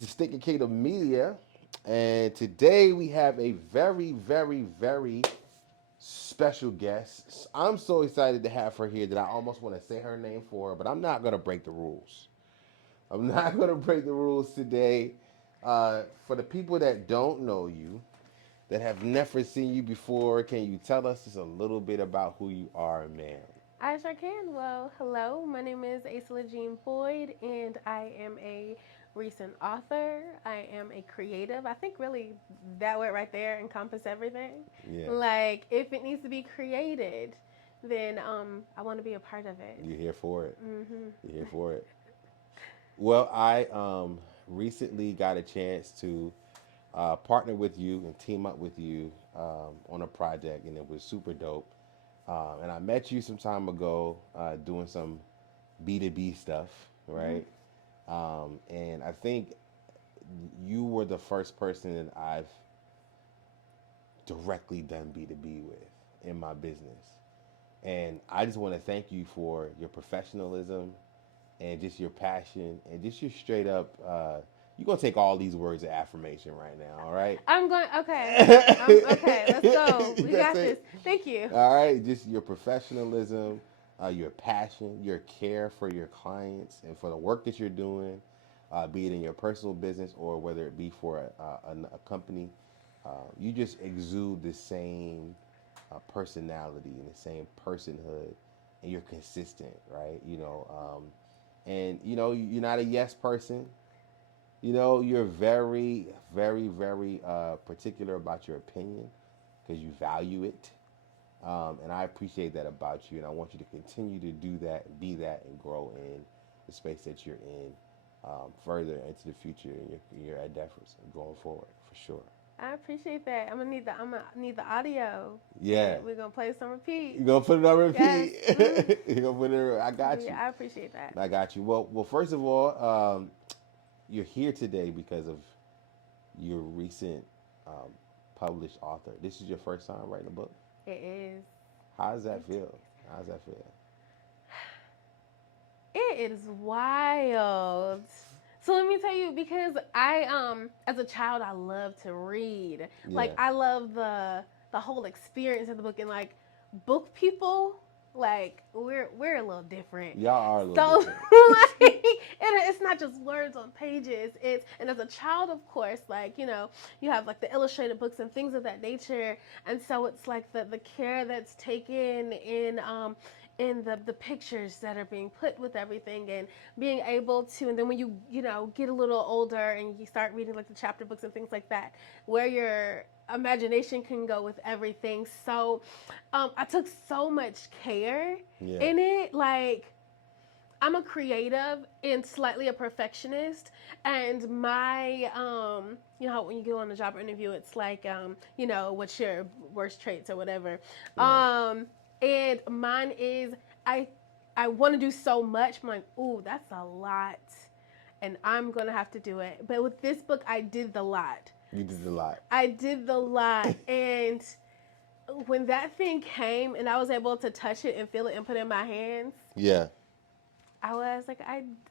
Distinct Kingdom Media, and today we have a very, very, very special guest. I'm so excited to have her here that I almost want to say her name for her, but I'm not going to break the rules. I'm not going to break the rules today. For the people that don't know you, that have never seen you before, can you tell us just a little bit about who you are, ma'am? I sure can. Well, hello. My name is Aisla Jean Boyd, and I am a recent author. I am a creative. I think really that word right there encompasses everything. Yeah, Like, if it needs to be created, then I want to be a part of it. you're here for it. Mm-hmm. You're here for it. Well, I recently got a chance to partner with you and team up with you on a project, and it was super dope. And I met you some time ago doing some B2B stuff, Mm-hmm. right? And I think you were the first person that I've directly done B2B with in my business. And I just want to thank you for your professionalism and just your passion and just your straight up. You're going to take all these words of affirmation right now, all right? I'm going. Okay. Okay. Let's go. You We got got to this. Thank you. all right, just your professionalism, your passion, your care for your clients and for the work that you're doing, be it in your personal business or whether it be for a company. You just exude the same personality and the same personhood, and you're consistent, right? And you're not a yes person. You're very, very, very particular about your opinion because you value it. And I appreciate that about you, and I want you to continue to do that, be that, and grow in the space that you're in further into the future in your endeavors and going forward for sure. I appreciate that. I'm gonna need the audio. Yeah, We're gonna play some repeats. you're gonna put it on Yes. repeat. Mm-hmm. You're gonna put it. I got you. Yeah, I appreciate that. I got you. Well. First of all, you're here today because of your recent um, published author. This is your first time writing a book. It is. How does that It feel? How does that feel? it is wild. So let me tell you, because I as a child I love to read. Like Yeah, I love the whole experience of the book, and like book people, like we're a little different. y'all are a little So different. like it's not just words on pages. It's and as a child, of course, like you have like the illustrated books and things of that nature, and so it's like the care that's taken in the pictures that are being put with everything, and being able to, and then when you get a little older and you start reading like the chapter books and things like that, where your imagination can go with everything. So I took so much care Yeah. in it. Like I'm a creative and slightly a perfectionist, and my how when you go on a job interview, it's like what's your worst traits or whatever, Right. and mine is I I want to do so much. I'm like, ooh, that's a lot, and I'm gonna have to do it. But with this book, I did the lot. You did a lot. I did the lot, and when that thing came, and I was able to touch it and feel it and put it in my hands, Yeah. I was like,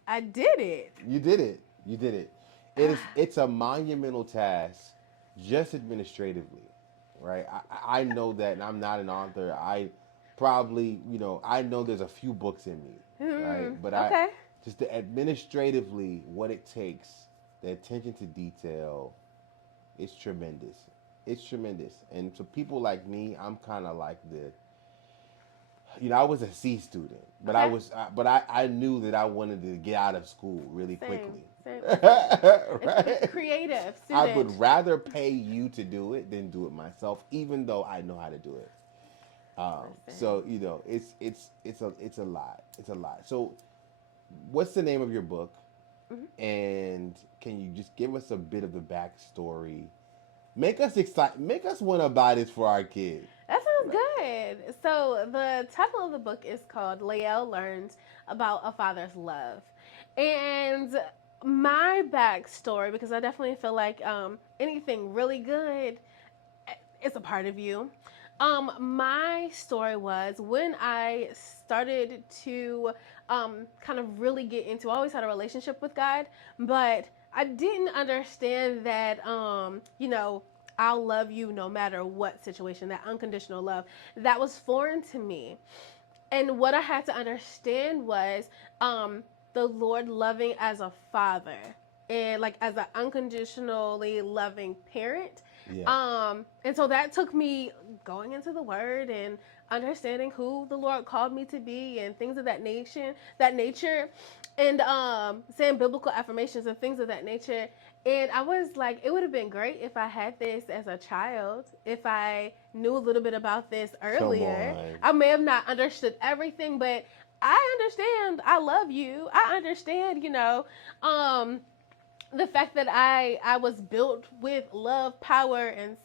I did it. You did it. You did it. It's a monumental task, just administratively, right? I know that, and I'm not an author. I probably I know there's a few books in me, right? But I Okay. just the administratively what it takes, the attention to detail, it's tremendous. It's tremendous. And so people like me, I'm kind of like I was a C student, but Okay. I knew that I wanted to get out of school really Same. quickly. Same. Right? Creative I student. would rather pay you to do it than do it myself, even though I know how to do it. Listen. So it's a lot. It's a lot. So what's the name of your book? Mhm. And can you just give us a bit of the backstory? Make us excited. Make us want to buy this for our kid. That sounds Right. good. So the title of the book is called Lael Learns About a Father's Love. And my backstory, because I definitely feel like anything really good is a part of you. My story was when I started to kind of really get into. I always had a relationship with God, but I didn't understand that, I'll love you no matter what situation, that unconditional love. That was foreign to me. And what I had to understand was the Lord loving as a father and like as an unconditionally loving parent. Yeah. And so that took me going into the Word and understanding who the Lord called me to be and things of that nature, and saying biblical affirmations and things of that nature. And I was like, it would have been great if I had this as a child, if I knew a little bit about this Come earlier. on. I may have not understood everything, but I understand. I love you. I understand, the fact that I was built with love, power, and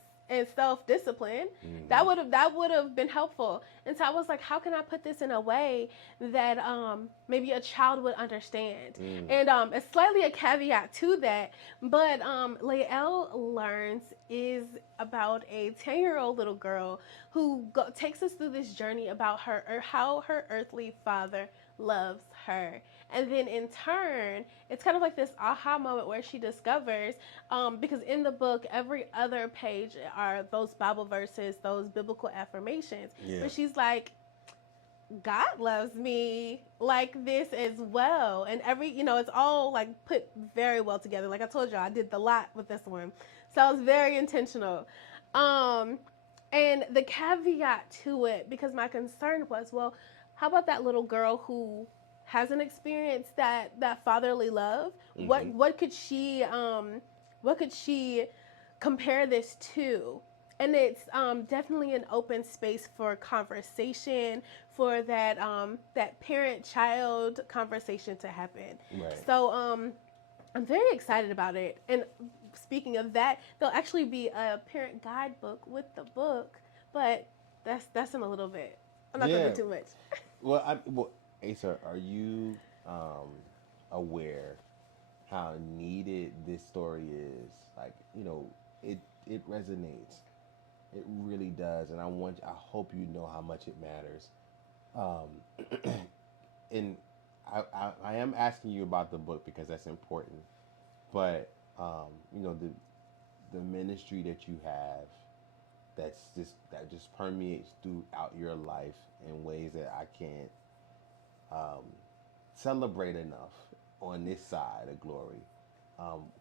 self discipline. Mm-hmm. That would have been helpful. And so I was like, how can I put this in a way that maybe a child would understand? And it's slightly a caveat to that, but Lael learns is about a 10-year-old little girl who takes us through this journey about her or how her earthly father loves her. And then in turn, it's kind of like this aha moment where she discovers, because in the book, every other page are those Bible verses, those biblical affirmations. Yeah. But she's like, God loves me like this as well. And it's all like put very well together. Like I told you, I did the lot with this one. So I was very intentional. And the caveat to it, because my concern was, well, how about that little girl who hasn't experienced that fatherly love? Mm-hmm. What could she compare this to? And it's definitely an open space for conversation, for that parent child conversation to happen. Right. So I'm very excited about it. And speaking of that, there'll actually be a parent guidebook with the book, but that's in a little bit. I'm not Yeah. gonna do too much. Well, Asa, are you aware how needed this story is? Like, it resonates. It really does, and I hope you know how much it matters. Um, and I am asking you about the book because that's important. But the ministry that you have, that just permeates throughout your life in ways that I can't um, celebrate enough on this side of glory.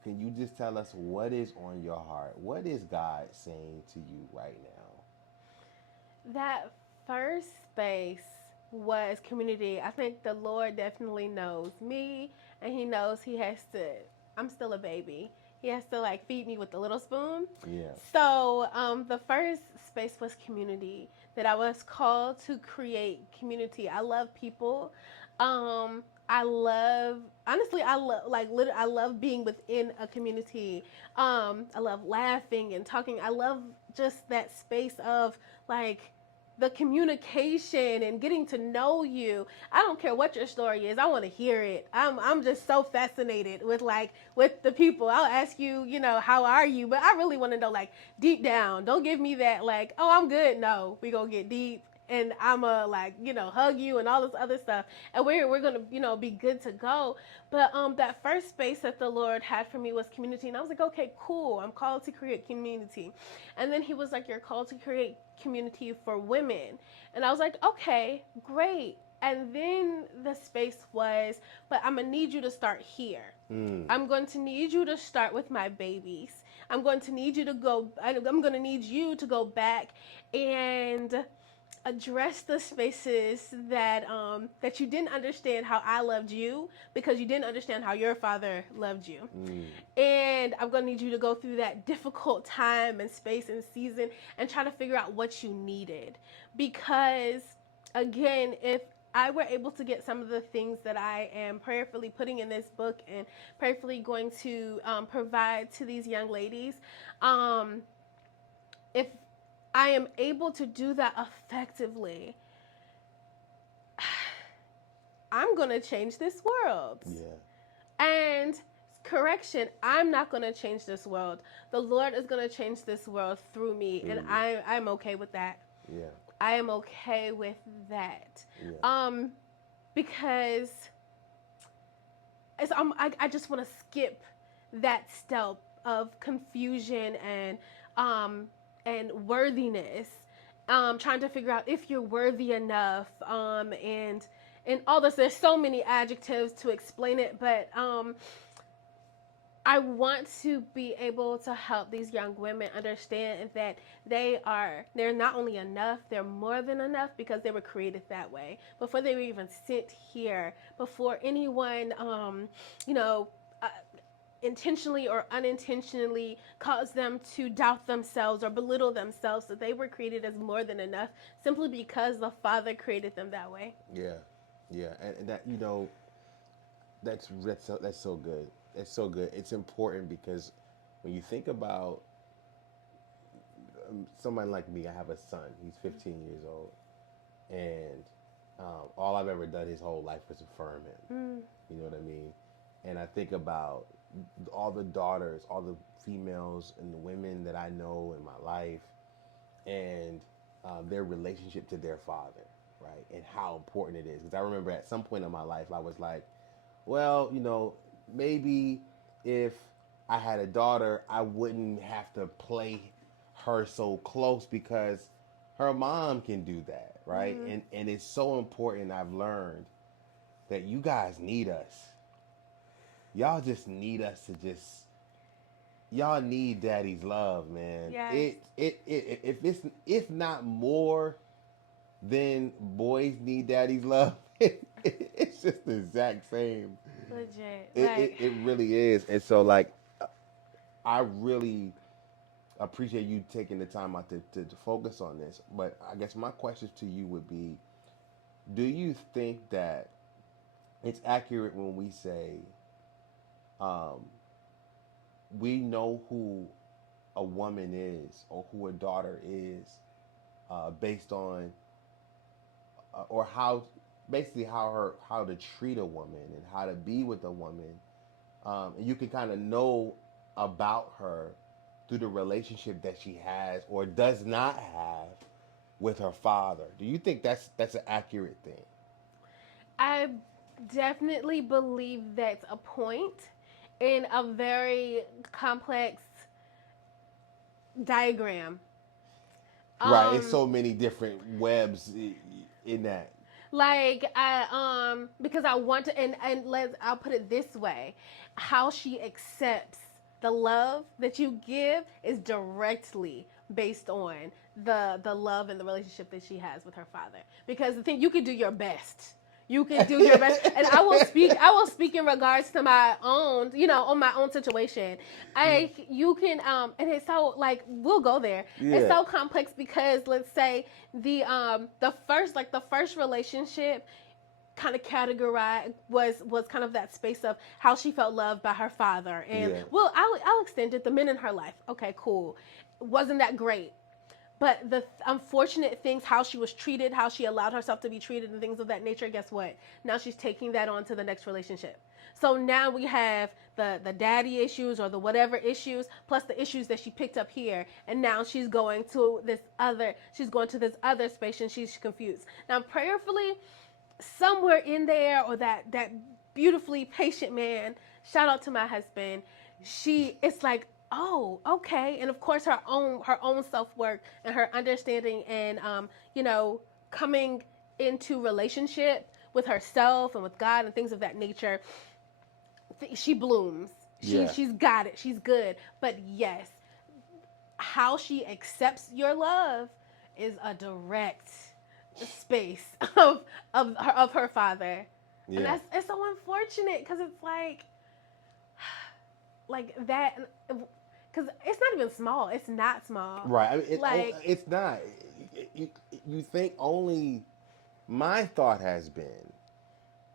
Can you just tell us what is on your heart? What is God saying to you right now? That first space was community. I think the Lord definitely knows me, and He knows He has to. I'm still a baby. He has to like feed me with the little spoon. Yeah. So the first space was community. That I was called to create community. I love people. I love honestly. I love like literally. I love being within a community. I love laughing and talking. I love just that space of like the communication and getting to know you. I don't care what your story is. I want to hear it. I'm just so fascinated with the people. I'll ask you, how are you? But I really want to know like deep down. Don't give me that like, oh, I'm good. No, we gonna get deep. And I'ma like, hug you and all this other stuff. And we're gonna, be good to go. But that first space that the Lord had for me was community. And I was like, okay, cool. I'm called to create community. And then He was like, you're called to create community for women. And I was like, okay, great. And then the space was, but I'm gonna need you to start here. I'm going to need you to start with my babies. I'm going to need you to go, I'm going to need you to go back and address the spaces that you didn't understand how I loved you because you didn't understand how your father loved you. And I'm going to need you to go through that difficult time and space and season and try to figure out what you needed. Because again, if I were able to get some of the things that I am prayerfully putting in this book and prayerfully going to provide to these young ladies, if I am able to do that effectively, I'm going to change this world. Yeah. And correction, I'm not going to change this world. The Lord is going to change this world through me, and I'm okay with that. Yeah. I am okay with that. Yeah. Because I just want to skip that step of confusion and worthiness, trying to figure out if you're worthy enough, and all this. There's so many adjectives to explain it, but I want to be able to help these young women understand that they're not only enough, they're more than enough because they were created that way. Before they were even sent here, before anyone you know, uh, intentionally or unintentionally caused them to doubt themselves or belittle themselves, that they were created as more than enough simply because the Father created them that way. Yeah, yeah, and that that's so good. It's so good. It's important because when you think about someone like me, I have a son. He's 15 years old, and all I've ever done his whole life was affirm him. Mm. You know what I mean? And I think about all the daughters, all the females and the women that I know in my life, and their relationship to their father, right? And how important it is. Because I remember at some point in my life, I was like, well, maybe if I had a daughter, I wouldn't have to play her so close because her mom can do that, right? Mm-hmm. And it's so important. I've learned that you guys need us. Y'all just need us to just y'all need daddy's love, man. Yes. It if it's if not more than boys need daddy's love, it's just the exact same. Legit. It really is. And so like I really appreciate you taking the time out to focus on this. But I guess my question to you would be, do you think that it's accurate when we say um, we know who a woman is or who a daughter is based on or how basically how to treat a woman and how to be with a woman, and you can kind of know about her through the relationship that she has or does not have with her father. Do you think that's an accurate thing? I definitely believe that's a point in a very complex diagram. Right. It's Um, so many different webs in that. like because I want to, and I'll put it this way: how she accepts the love that you give is directly based on the love and the relationship that she has with her father. Because the thing, you could do your best, you could do your best, and I will speak in regards to my own, on my own situation. You can, and it's so, like, we'll go there. It's Yeah. so complex because, let's say, the first relationship kind of categorized was kind of that space of how she felt loved by her father. And, Yeah. well, I'll extend it, the men in her life. Okay, cool. Wasn't that great? But the unfortunate things, how she was treated, how she allowed herself to be treated, and things of that nature, guess what? Now she's taking that on to the next relationship. So now we have the daddy issues or the whatever issues, plus the issues that she picked up here, and now she's going to this other space, and she's confused. Now, prayerfully, somewhere in there, or that beautifully patient man, shout out to my husband, it's like, oh, okay. And of course, her own self-work and her understanding, and coming into relationship with herself and with God and things of that nature, she blooms. she Yeah. she's got it, she's good. But yes, how she accepts your love is a direct space of her father. And Yeah. that's it's so unfortunate, because it's like that, because it's not even small, it's not small. Right. I mean, Like, it's not. You, you think only. My thought has been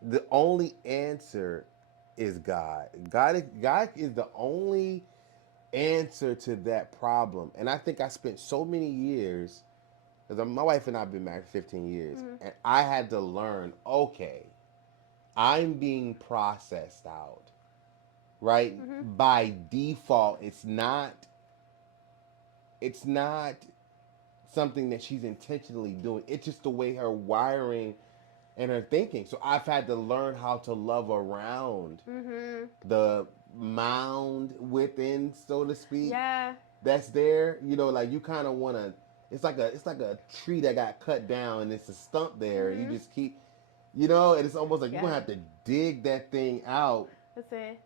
the only answer is God. God is the only answer to that problem. And I think I spent so many years, because my wife and I have been married 15 years, mm-hmm, and I had to learn, okay, I'm being processed out, right? mm-hmm, By default, it's not something that she's intentionally doing. It's just the way her wiring and her thinking. So I've had to learn how to love around mm-hmm, the mound within, so to speak, Yeah. that's there. You know, like you kind of want to. It's like a tree that got cut down and it's a stump there, and you Mhm. just keep, and it's almost like you're gonna Yeah. have to dig that thing out. That's it.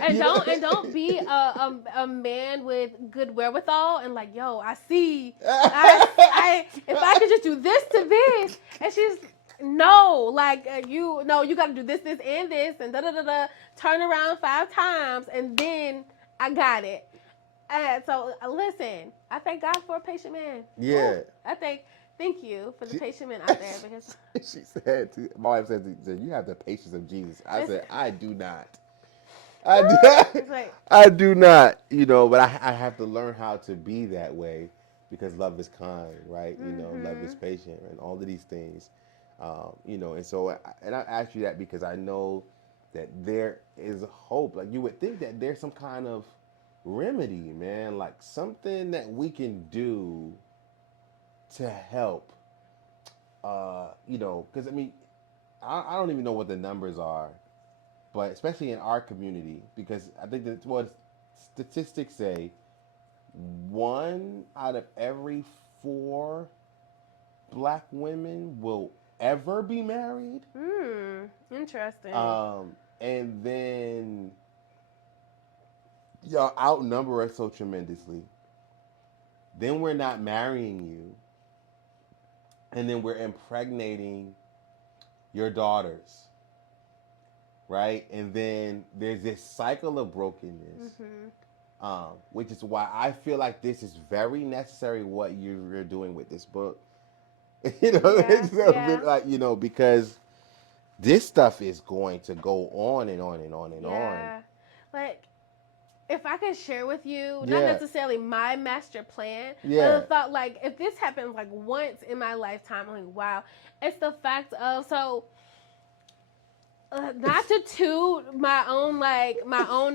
And you know. don't be a man with good wherewithal and like, yo, I see, I if I could just do this to this, and she's no, like you no, you got to do this and this and da da da da, turn around 5 times and then I got it. And so listen, I thank God for a patient man. Ooh, Yeah. I thank you for the She, patient man out there because she said, my wife said, you have the patience of Jesus. I it's said, I do not. I do, it's like I do not, but I have to learn how to be that way because love is kind, right? Love is mhm patient and all of these things. And so, and I ask you that because I know that there is hope. Like you would think that there's some kind of remedy, man, like something that we can do to help. Because I mean, I don't even know what the numbers are, but especially in our community, because I think that what statistics say, 1 out of every 4 black women will ever be married. interesting. And then y'all outnumber us so tremendously. Then we're not marrying you, and then we're impregnating your daughters, right? And then there's this cycle of brokenness, Mhm. which is why I feel like this is very necessary. What you're doing with this book, Yeah, it's a yeah, bit like because this stuff is going to go on and on and on and on. yeah. Like, if I could share with you, not Yeah, necessarily my master plan, but the yeah, thought, like, if this happens like once in my lifetime, I'm like, wow. It's the fact of so. Not to toot my own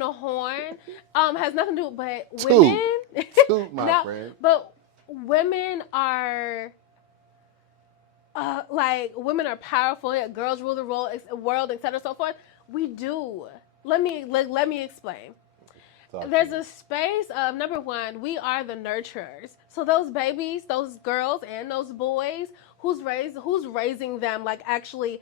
horn, has nothing to do. But women, toot, toot, my no, friend. but women are like women are powerful. Yeah, girls rule the world, etc. So forth. We do. Let me explain. Talk to There's me. a space of number one. We are the nurturers. So those babies, those girls, and those boys, who's raising them, like actually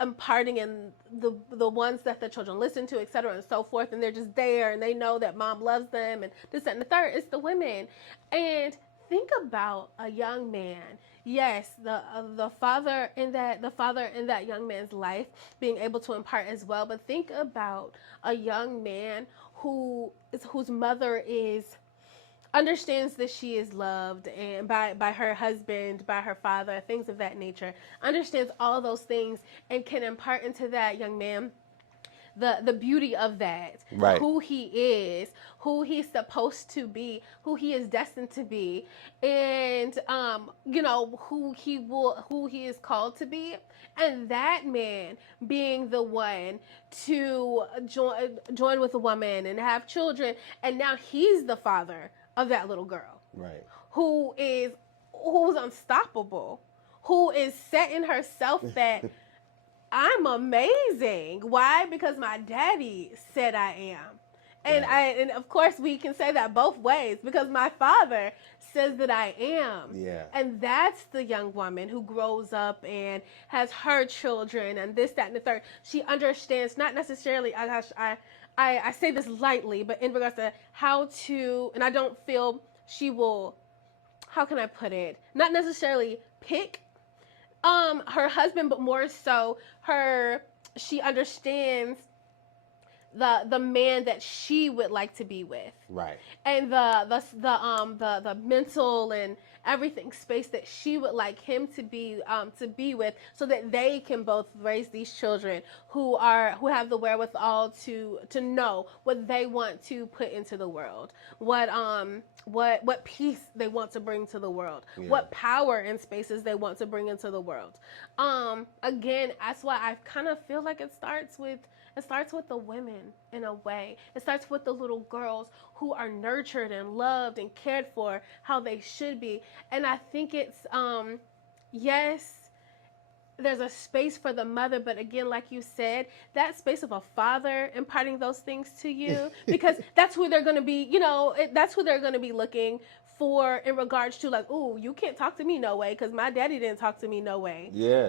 imparting in the ones that the children listen to, etc. and so forth, and they're just there and they know that mom loves them and this that, and the third. It's the women, and think about a young man. Yes, the father in that young man's life being able to impart as well. But think about a young man whose mother is understands that she is loved and by her husband, by her father, things of that nature. Understands all those things and can impart into that young man the beauty of that, Right. who he is, who he's supposed to be, who he is destined to be, and who he is called to be, and that man being the one to join with a woman and have children, and now he's the father of that little girl Right. who is who's unstoppable, who is setting herself that I'm amazing. Why? Because my daddy said I am. Right. And of course we can say that both ways because my father says that I am. Yeah. And that's the young woman who grows up and has her children and this, that, and the third. She understands not necessarily I say this lightly, but in regards to how to, and I don't feel she will, how can I put it? Not necessarily pick her husband, but more so her, she understands the man that she would like to be with, Right. and the mental and everything space that she would like him to be with, so that they can both raise these children who have the wherewithal to know what they want to put into the world, what peace they want to bring to the world, Yeah. what power and spaces they want to bring into the world. Again, that's why I kind of feel like it starts with the women in a way. It starts with the little girls who are nurtured and loved and cared for how they should be. And I think it's yes, there's a space for the mother, but again, like you said, that space of a father imparting those things to you, because that's who they're going to be, that's who they're going to be looking for in regards to, like, ooh, you can't talk to me no way because my daddy didn't talk to me no way. Yeah.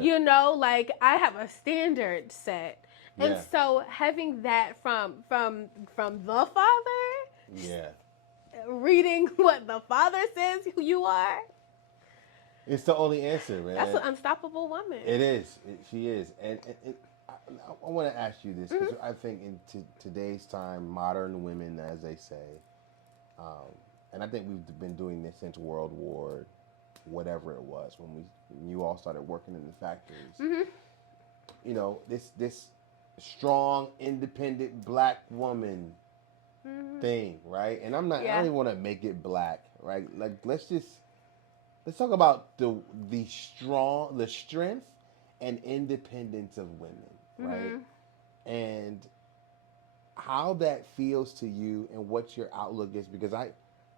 Like, I have a standard set. And Yeah. so having that from the father, Yeah. reading what the father says who you are, It's the only answer, that's man. an unstoppable woman. It is. She is. And I want to ask you this because I think in today's time, modern women, as they say, and I think we've been doing this since World War, whatever it was, when you all started working in the factories. Mm-hmm. This strong, independent black woman Mm-hmm. thing, right? And I Yeah. don't even want to make it black, right? Like let's talk about the strength and independence of women, right? Mm-hmm. And how that feels to you and what your outlook is, because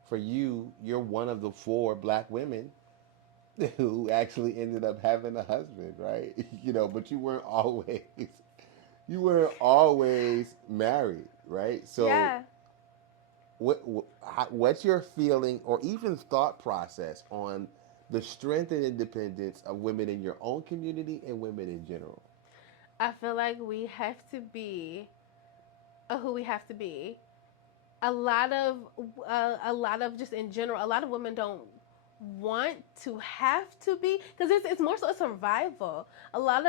for you, you're one of the four black women who actually ended up having a husband, right? But you weren't always married, right? So Yeah. what's your feeling or even thought process on the strength and independence of women in your own community and women in general? I feel like we have to be who we have to be. A lot of just in general, a lot of women don't want to have to be, because it's more so a survival. A Ooh. lot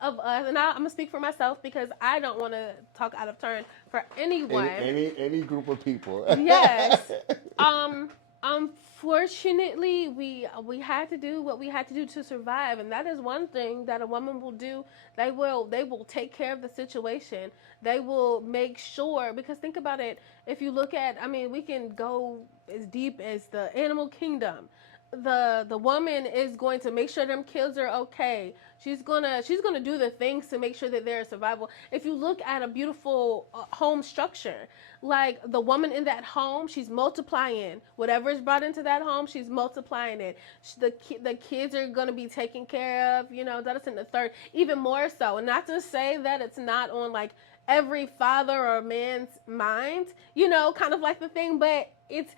of us, and I'm gonna speak for myself because I don't want to talk out of turn for Any anyone. any any group of people. Yes. Um Unfortunately, we had to do what we had to do to survive, and that is one thing that a woman will do. They will take care of the situation. They will make sure, because think about it, if you look at, I mean, we can go as deep as the animal kingdom. The woman is going to make sure them kids are okay. She's gonna do the things to make sure that they're survival. If you look at a beautiful home structure, like the woman in that home, she's multiplying whatever is brought into that home. She's multiplying it. The kids are gonna be taken care of. That's in the third, even more so. And not to say that it's not on like every father or man's mind. Kind of like the thing, but it's,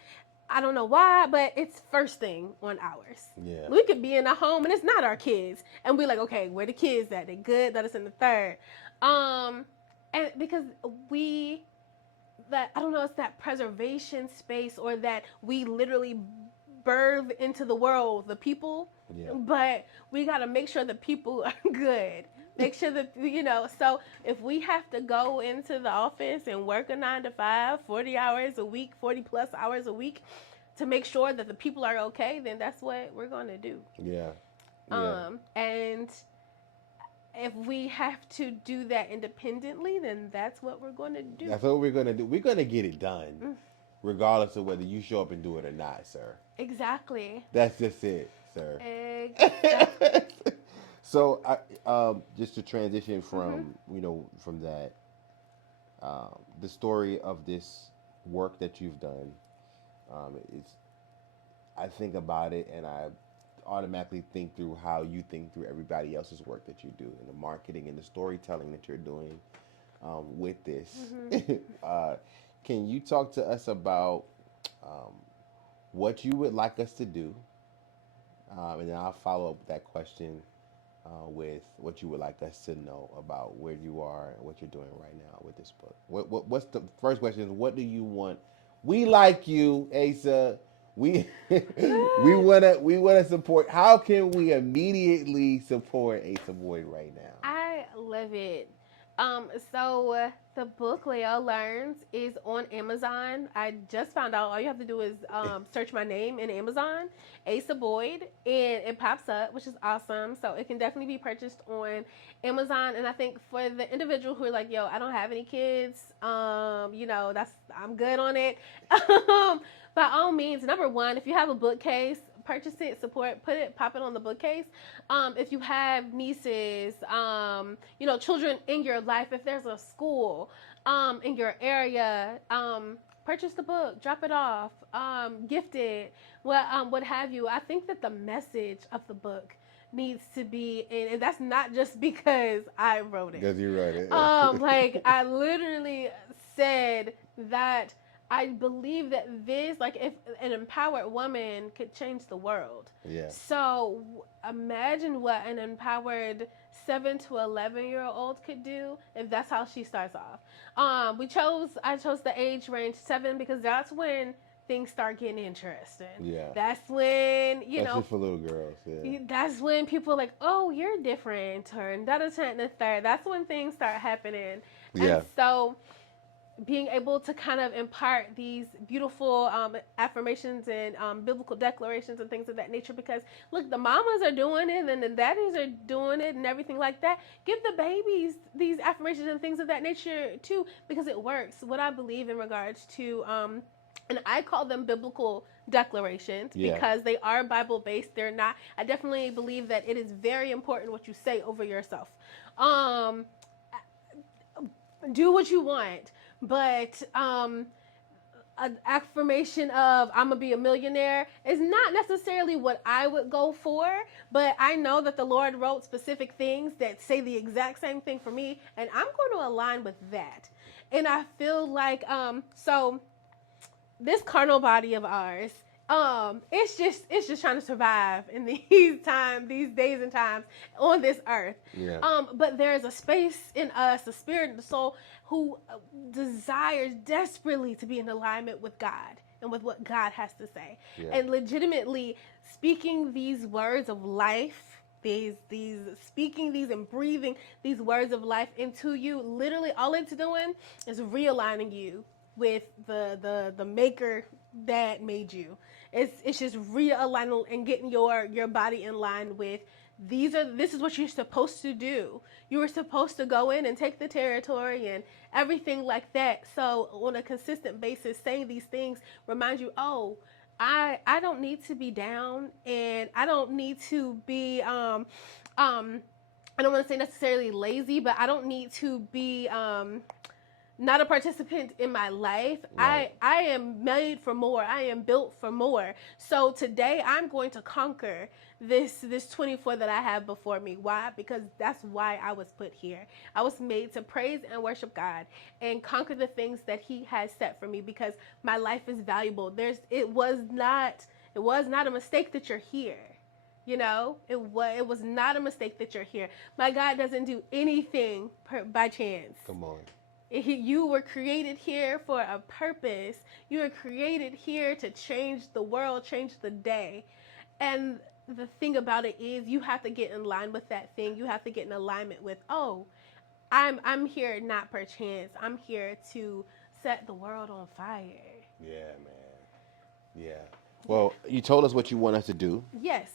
I don't know why, but it's first thing on ours. Yeah. We could be in a home and it's not our kids, and we like, okay, where the kids at? They good? That is in the third. And because we that, I don't know, it's that preservation space, or that we literally birth into the world the people, Yeah. but we got to make sure the people are good. Make sure that, so if we have to go into the office and work a 9 to 5, 40 hours a week, 40 plus hours a week, to make sure that the people are okay, then that's what we're going to do. Yeah. Yeah. And if we have to do that independently, then that's what we're going to do. That's what we're gonna do. We're gonna get it done, Mm, regardless of whether you show up and do it or not, sir. exactly. That's just it, sir. Exactly. So, just to transition Mhm. from that, the story of this work that you've done, is I think about it and I automatically think through how you think through everybody else's work that you do, and the marketing and the storytelling that you're doing, with this. Mhm. uh, can you talk to us about, um, what you would like us to do, and then I'll follow up with that question, with what you would like us to know about where you are and what you're doing right now with this book. What's the first question? Is what do you want? We like you, Asa. We we wanna support. How can we immediately support Asa Boyd right now? I love it. So the book Leo Learns is on Amazon. I just found out all you have to do is search my name in Amazon, Asa Boyd, and it pops up, which is awesome. So it can definitely be purchased on Amazon. And I think for the individual who are like, yo, I don't have any kids, that's, I'm good on it. By all means, number one, if you have a bookcase, purchase it, support, pop it on the bookcase. If you have nieces, children in your life, if there's a school in your area, purchase the book, drop it off, gift it, what have you. I think that the message of the book needs to be, and that's not just because I wrote it. Because you wrote it. Like I literally said that I believe that this, like, if an empowered woman could change the world. Yeah. So imagine what an empowered 7 to 11-year-old could do if that's how she starts off. I chose the age range 7 because that's when things start getting interesting. Yeah. That's when, Especially for little girls. Yeah. that's when people are like, oh, you're different, or da da da and the third. That's when things start happening. Yeah. And so being able to kind of impart these beautiful affirmations and biblical declarations and things of that nature, because look, the mamas are doing it and the daddies are doing it and everything like that. Give the babies these affirmations and things of that nature too, because it works. What I believe in regards to and I call them biblical declarations because they are Bible based. They're not. I definitely believe that it is very important what you say over yourself. Do what you want, but an affirmation of I'm gonna be a millionaire is not necessarily what I would go for, but I know that the Lord wrote specific things that say the exact same thing for me, and I'm going to align with that. And I feel like so this carnal body of ours, it's just trying to survive in these days and times on this earth. Yeah. But there's a space in us, the spirit and the soul, who desires desperately to be in alignment with God and with what God has to say. Yeah. And legitimately speaking these words of life, these speaking these and breathing these words of life into you, literally all it's doing is realigning you with the maker that made you. It's just realigning and getting your body in line with this is what you're supposed to do. You were supposed to go in and take the territory and everything like that. So on a consistent basis, saying these things reminds you, oh, I don't need to be down, and I don't need to be I don't want to say necessarily lazy, but I don't need to be not a participant in my life. Right. I am made for more. I am built for more. So today I'm going to conquer this 24 that I have before me. Why? Because that's why I was put here. I was made to praise and worship God and conquer the things that He has set for me, because my life is valuable. It was not a mistake that you're here. It was not a mistake that you're here. My God doesn't do anything by chance. Come on. You were created here for a purpose. You were created here to change the world, change the day. And the thing about it is, you have to get in line with that thing. You have to get in alignment with, oh, I'm here not per chance. I'm here to set the world on fire. Yeah, man. Yeah. Well, you told us what you want us to do. Yes.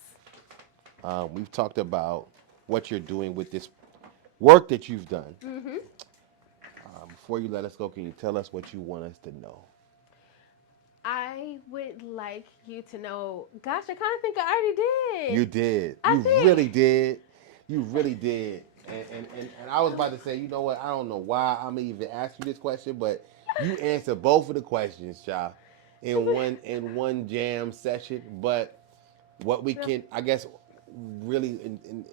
We've talked about what you're doing with this work that you've done. Mm-hmm. Before you let us go, can you tell us what you want us to know? I would like you to know, gosh, I kind of think I already did. You did. Really did. You really did. And I was about to say, you know what? I don't know why I'm even asking you this question, but you answered both of the questions, Cha, in one jam session. But what we can, I guess, really in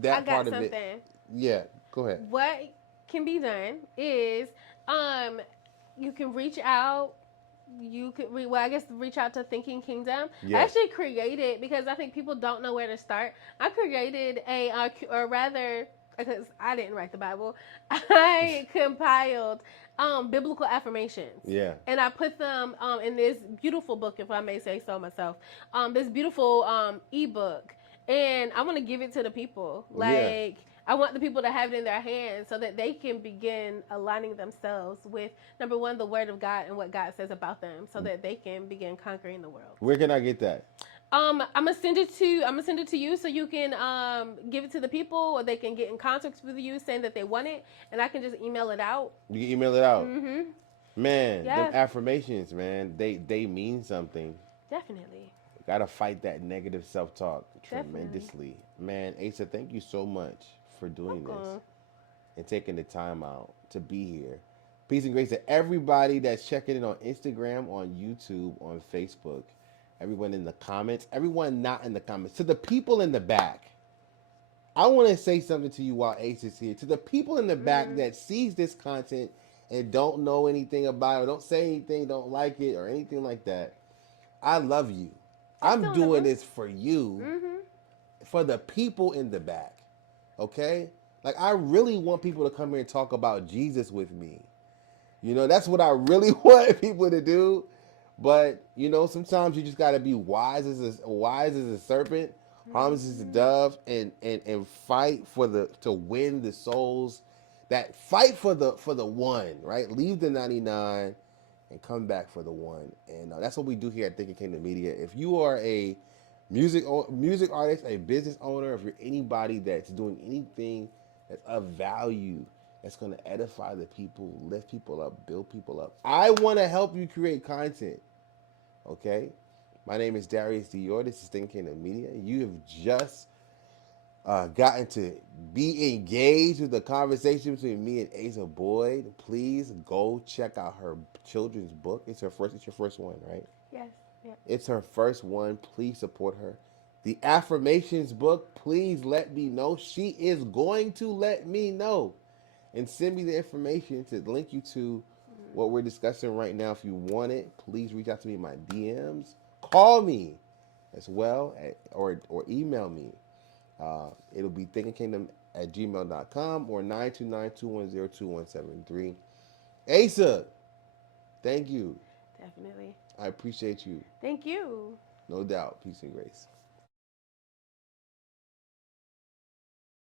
that part of it. Yeah, go ahead. What can be done is you can reach out. You could reach out to Thinking Kingdom. Yes. I actually created, because I think people don't know where to start, I created or rather, because I didn't write the Bible, I compiled biblical affirmations. Yeah. And I put them in this beautiful book, if I may say so myself, this beautiful ebook. And I want to give it to the people. Like, I want the people to have it in their hands so that they can begin aligning themselves with, number one, the Word of God and what God says about them, so that they can begin conquering the world. Where can I get that? I'm gonna send it to you so you can give it to the people, or they can get in contact with you saying that they want it, and I can just email it out. You can email it out. Mm-hmm. Man, them affirmations, man, they mean something. Definitely. Gotta fight that negative self-talk tremendously. Man, Asa, thank you so much for doing this and taking the time out to be here. Peace and grace to everybody that's checking in on Instagram, on YouTube, on Facebook, everyone in the comments, everyone not in the comments, to the people in the back. I want to say something to you while Ace is here. To the people in the back Mm. that sees this content and don't know anything about it, don't say anything, don't like it, or anything like that, I love you. They're I'm still in the doing room. this for you, Mm-hmm. for the people in the back. Okay? Like, I really want people to come here and talk about Jesus with me. You know, that's what I really want people to do. But you know, sometimes you just gotta be wise as a serpent, harmless as a Mm-hmm. dove, and fight for the to win the souls. That fight for the one, right? Leave the 99 and come back for the one. And that's what we do here at Thinking Kingdom Media. If you are a music artist, a business owner, if you're anybody that's doing anything that's of value, that's going to edify the people, lift people up, build people up, I want to help you create content. Okay, my name is Darius Dior. This is Thinking Kingdom Media. You have just gotten to be engaged with the conversation between me and Asa Boyd. Please go check out her children's book. It's her first. It's your first one, right? Yes. Yep. It's her first one. Please support her. The affirmations book. Please let me know. She is going to let me know and send me the information to link you to what we're discussing right now. If you want it, please reach out to me in my DMs. Call me as well, or email me. It'll be thinkingkingdom@gmail.com or 929-210-2173. Asa, thank you. Definitely. I appreciate you. Thank you. No doubt. Peace and grace.